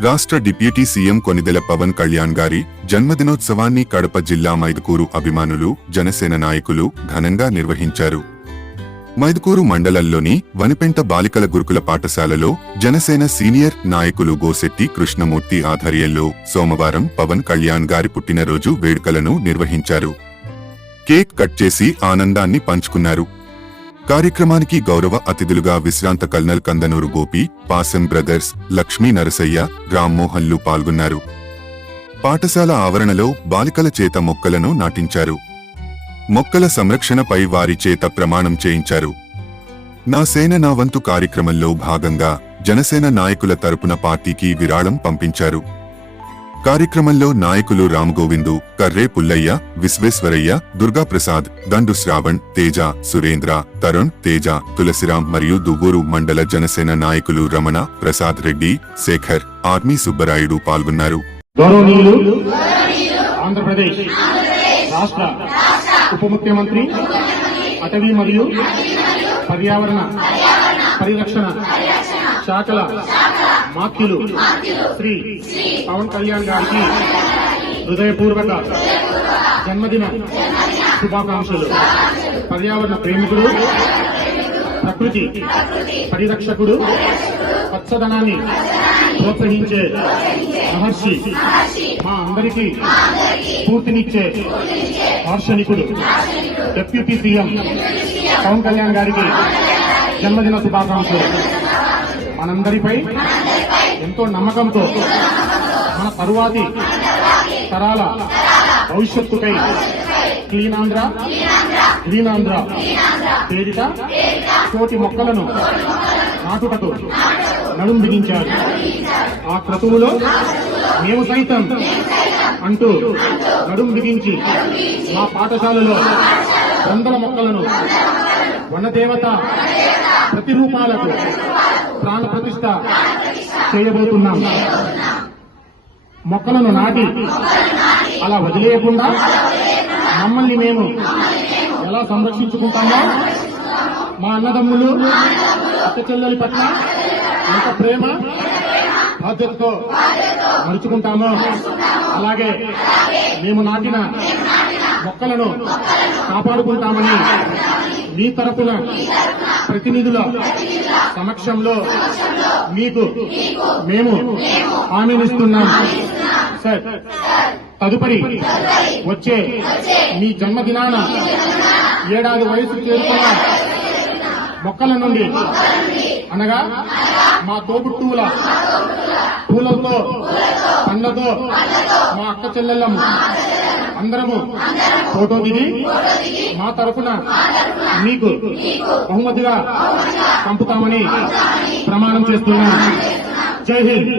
రాష్ట్ర deputy CM Konidela Pawan Kalyan గారి జన్మదినోత్సవాన్ని కడప జిల్లా మైదుకూరు అభిమానులు జనసేన నాయకులు ఘనంగా నిర్వహించారు. మైదుకూరు మండలంలోని వనిపెంట బాలికల గురుకుల పాఠశాలలో జనసేన సీనియర్ నాయకులు గోసెట్టి కృష్ణమూర్తి ఆధ్వర్యంలో సోమవారం పవన్ కళ్యాణ్ గారి పుట్టినరోజు వేడుకలను నిర్వహించారు. కేక్ కట్ చేసి ఆనందాన్ని పంచుకున్నారు. కార్యక్రమానికి గౌరవ అతిథులుగా విశ్రాంత కల్నల్ కందనూరు గోపి పాసం బ్రదర్స్ లక్ష్మీ నరసయ్య రామ్మోహన్లు పాల్గొన్నారు. పాఠశాల ఆవరణలో బాలికల చేత మొక్కలను నాటించారు. మొక్కల సంరక్షణపై వారి చేత ప్రమాణం చేయించారు. నా సేన నా వంతు కార్యక్రమంలో భాగంగా జనసేన నాయకుల తరపున పార్టీకి విరాళం పంపించారు. కార్యక్రమంలో నాయకులు రామగోవిందు కర్రే పుల్లయ్య విశ్వేశ్వరయ్య దుర్గాప్రసాద్ దండు శ్రావణ్ తేజ సురేంద్ర తరుణ్ తేజ తులసిరాం మరియు దువ్వూరు మండల జనసేన నాయకులు రమణ ప్రసాద్ రెడ్డి శేఖర్ ఆర్మీ సుబ్బరాయుడు పాల్గొన్నారు. ఆంధ్రప్రదేశ్ రాష్ట్ర ఉప ముఖ్యమంత్రి అటవీ మరియు పర్యావరణ పరిరక్షణ శాఖల మాత్యులు శ్రీ పవన్ కళ్యాణ్ గారికి హృదయపూర్వక జన్మదిన శుభాకాంక్షలు. పర్యావరణ ప్రేమికుడు ప్రకృతి పరిరక్షకుడు పచ్చదనాన్ని ప్రోత్సహించే మహర్షి మా అందరికీ స్ఫూర్తినిచ్చే దార్శనికుడు డిప్యూటీ సీఎం పవన్ కళ్యాణ్ గారికి జన్మదిన శుభాకాంక్షలు. మనందరిపై ఎంతో నమ్మకంతో మన తరువాతి తరాల భవిష్యత్తుకై క్లీన్ ఆంధ్ర గ్రీన్ ఆంధ్ర పేరిట కోటి మొక్కలను నాటుటకు నడుం బిగించారు. ఆ క్రతువులో మేము సైతం అంటూ నడుం బిగించి మా పాఠశాలలో వందల మొక్కలను వనదేవత ప్రతిరూపాలకు ప్రాణ ప్రతిష్ట చేయబోతున్నాం. మొక్కలను నాటి అలా వదిలేయకుండా మమ్మల్ని మేము ఎలా సంరక్షించుకుంటామో మా అన్నదమ్ములు అక్క చెల్లెల పట్ల ఎంత ప్రేమ బాధ్యతతో మరుచుకుంటామో అలాగే మేము నాటిన మొక్కలను కాపాడుకుంటామని మీ తరపున ప్రతినిధుల సమక్షంలో మీకు మేము హామీనిస్తున్నాం. సార్ తదుపరి వచ్చే మీ జన్మదినాన ఏడాది వయసు చేరుకున్న మొక్కల నుండి అనగా మా తోబుట్టువుల పూలతో పండ్లతో మా అక్క చెల్లెళ్ళము అందరము ఫోటో దిగి మా తరఫున మీకు బహుమతిగా పంపుతామని ప్రమాణం చేస్తున్నాను. జై హింద్.